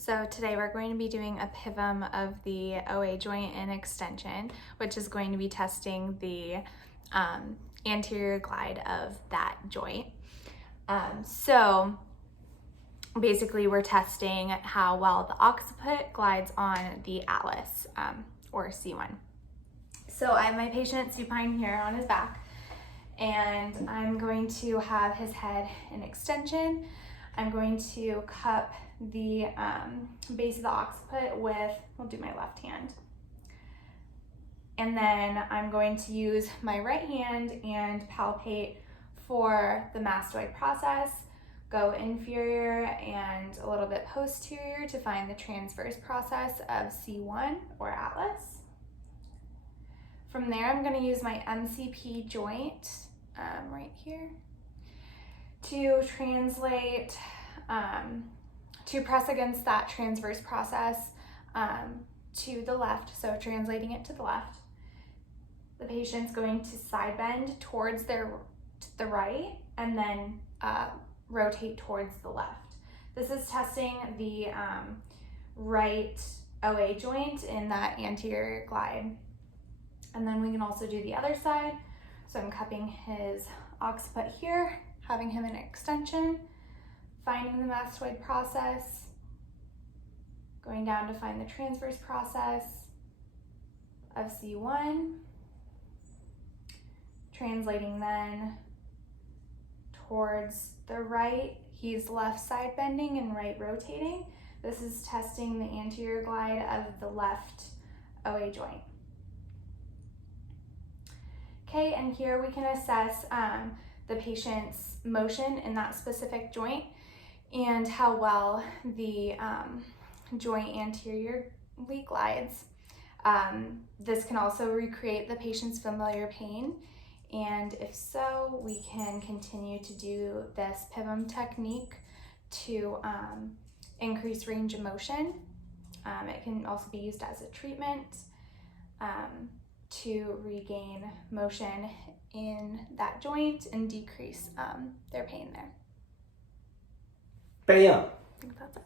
So today we're going to be doing a PIVM of the OA joint and extension, which is going to be testing the anterior glide of that joint. So basically we're testing how well the occiput glides on the atlas or C1. So I have my patient supine here on his back, and I'm going to have his head in extension. I'm going to cup the base of the occiput with, we'll do my left hand. And then I'm going to use my right hand and palpate for the mastoid process, go inferior and a little bit posterior to find the transverse process of C1 or atlas. From there, I'm going to use my MCP joint right here to translate, to press against that transverse process to the left, so translating it to the left. The patient's going to side bend towards the right and then rotate towards the left. This is testing the right OA joint in that anterior glide. And then we can also do the other side. So I'm cupping his occiput here, having him in extension, finding the mastoid process, going down to find the transverse process of C1, translating then towards the right. He's left side bending and right rotating. This is testing the anterior glide of the left OA joint. Okay, and here we can assess the patient's motion in that specific joint and how well the joint anteriorly glides. This can also recreate the patient's familiar pain, and if so, we can continue to do this PIVM technique to increase range of motion. It can also be used as a treatment to regain motion in that joint and decrease their pain there. PIVM. I think that's it.